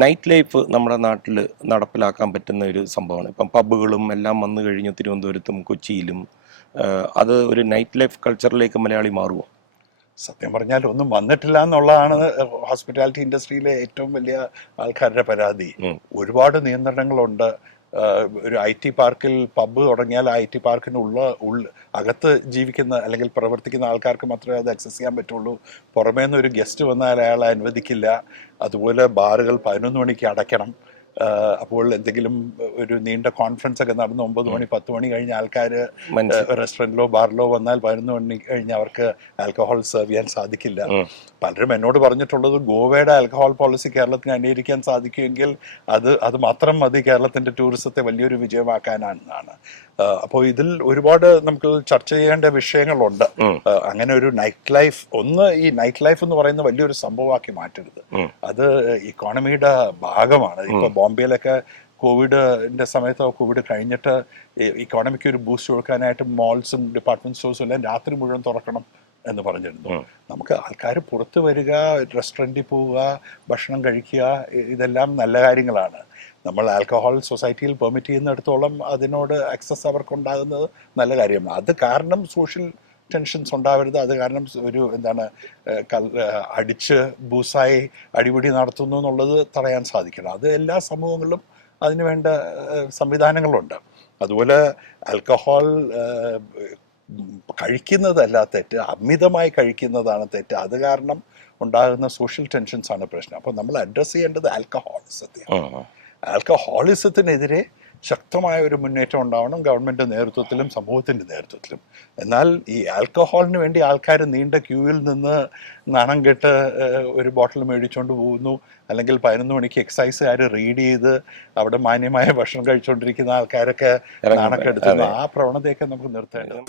Night life നമ്മുടെ നാട്ടിൽ നടപ്പിലാക്കാൻ പറ്റുന്ന ഒരു സംഭവമാണ്. ഇപ്പം പബ്ബുകളും എല്ലാം വന്നു കഴിഞ്ഞ് തിരുവനന്തപുരത്തും കൊച്ചിയിലും അത് ഒരു നൈറ്റ് ലൈഫ് കൾച്ചറിലേക്ക് മലയാളി മാറുമോ? സത്യം പറഞ്ഞാൽ ഒന്നും വന്നിട്ടില്ല എന്നുള്ളതാണ് ഹോസ്പിറ്റാലിറ്റി ഇൻഡസ്ട്രിയിലെ ഏറ്റവും വലിയ ആൾക്കാരുടെ പരാതി. ഒരുപാട് നിയന്ത്രണങ്ങളുണ്ട്. ഒരു IT പാർക്കിൽ പബ്ബ് തുടങ്ങിയാൽ IT പാർക്കിന് അകത്ത് ജീവിക്കുന്ന അല്ലെങ്കിൽ പ്രവർത്തിക്കുന്ന ആൾക്കാർക്ക് മാത്രമേ അത് ആക്സസ് ചെയ്യാൻ പറ്റുള്ളൂ. പുറമേ നിന്ന് ഒരു ഗസ്റ്റ് വന്നാൽ അയാളെ അനുവദിക്കില്ല. അതുപോലെ ബാറുകൾ 11 മണിക്ക് അടയ്ക്കണം. അപ്പോൾ എന്തെങ്കിലും ഒരു നീണ്ട കോൺഫറൻസ് ഒക്കെ നടന്ന് 9 മണി 10 മണി കഴിഞ്ഞ ആൾക്കാർ റെസ്റ്റോറൻറ്റിലോ ബാറിലോ വന്നാൽ 11 മണി കഴിഞ്ഞ് അവർക്ക് ആൽക്കഹോൾ സെർവ് ചെയ്യാൻ സാധിക്കില്ല. പലരും എന്നോട് പറഞ്ഞിട്ടുള്ളത് ഗോവയുടെ ആൽക്കഹോൾ പോളിസി കേരളത്തിന് അംഗീകരിക്കാൻ സാധിക്കുമെങ്കിൽ അത് മാത്രം മതി കേരളത്തിന്റെ ടൂറിസത്തെ വലിയൊരു വിജയമാക്കാനാണ്. അപ്പോൾ ഇതിൽ ഒരുപാട് നമുക്ക് ചർച്ച ചെയ്യേണ്ട വിഷയങ്ങളുണ്ട്. അങ്ങനെ ഒരു നൈറ്റ് ലൈഫ് ഈ നൈറ്റ് ലൈഫ് എന്ന് പറയുന്ന വലിയൊരു സംഭവമാക്കി മാറ്റരുത്. അത് ഇക്കോണമിയുടെ ഭാഗമാണ്. ഇപ്പൊ ബോംബെയിലൊക്കെ കോവിഡിന്റെ സമയത്ത് കോവിഡ് കഴിഞ്ഞിട്ട് ഇക്കോണമിക്ക് ഒരു ബൂസ്റ്റ് കൊടുക്കാനായിട്ട് മോൾസും ഡിപ്പാർട്ട്മെന്റ് സ്റ്റോഴ്സും എല്ലാം രാത്രി മുഴുവൻ തുറക്കണം എന്ന് പറഞ്ഞിരുന്നു. നമുക്ക് ആൾക്കാർ പുറത്ത് വരിക, റെസ്റ്റോറൻറ്റിൽ പോവുക, ഭക്ഷണം കഴിക്കുക, ഇതെല്ലാം നല്ല കാര്യങ്ങളാണ്. നമ്മൾ ആൽക്കഹോൾ സൊസൈറ്റിയിൽ പെർമിറ്റ് ചെയ്യുന്നിടത്തോളം അതിനോട് ആക്സസ് അവർക്കുണ്ടാകുന്നത് നല്ല കാര്യമാണ്. അത് കാരണം സോഷ്യൽ ടെൻഷൻസ് ഉണ്ടാവരുത്. അത് കാരണം ഒരു അടിച്ച് ബൂസായി അടിപിടി നടത്തുന്നു എന്നുള്ളത് തടയാൻ സാധിക്കണം. അത് എല്ലാ സമൂഹങ്ങളിലും അതിനുവേണ്ട സംവിധാനങ്ങളുണ്ട്. അതുപോലെ ആൽക്കഹോൾ കഴിക്കുന്നതല്ല തെറ്റ്, അമിതമായി കഴിക്കുന്നതാണ് തെറ്റ്. അത് കാരണം ഉണ്ടാകുന്ന സോഷ്യൽ ടെൻഷൻസ് ആണ് പ്രശ്നം. അപ്പോൾ നമ്മൾ അഡ്രസ്സ് ചെയ്യേണ്ടത് ആൽക്കഹോളിസത്തെയാണ്. ആൽക്കഹോളിസത്തിനെതിരെ ശക്തമായ ഒരു മുന്നേറ്റം ഉണ്ടാവണം ഗവൺമെന്റ് നേതൃത്വത്തിലും സമൂഹത്തിന്റെ നേതൃത്വത്തിലും. എന്നാൽ ഈ ആൽക്കഹോളിന് വേണ്ടി ആൾക്കാർ നീണ്ട ക്യൂവിൽ നിന്ന് നാണം കെട്ട് ഒരു ബോട്ടിൽ മേടിച്ചുകൊണ്ട് പോകുന്നു, അല്ലെങ്കിൽ 11 മണിക്ക് എക്സൈസുകാർ റീഡ് ചെയ്ത് അവിടെ മാന്യമായ ഭക്ഷണം കഴിച്ചുകൊണ്ടിരിക്കുന്ന ആൾക്കാരൊക്കെ നാണക്കെടുത്തുന്നു. ആ പ്രവണതയൊക്കെ നമുക്ക് നിർത്തേണ്ടത്.